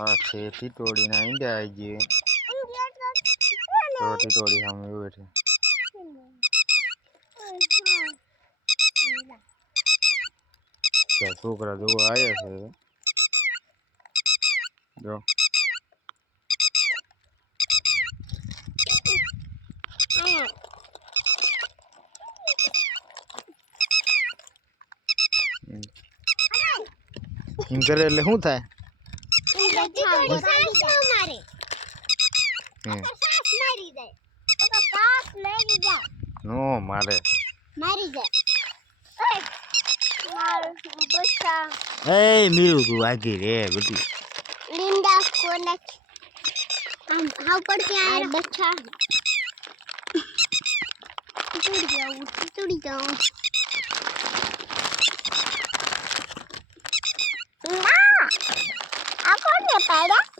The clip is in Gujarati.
આ છે ટીટોડીના ઈંડા આવી ગયે તો ટીટોડી સામે બેઠી ત્યાં છોકરા જોવા આવ્યા છે જો એમ કરે એટલે શું થાય નો મારે એ મીરું તું આગી રે બધી લીંડા કોને આમ હાવ પડતી આ બચ્ચા ચૂડી જાઉં ના આ કોને પાડ્યા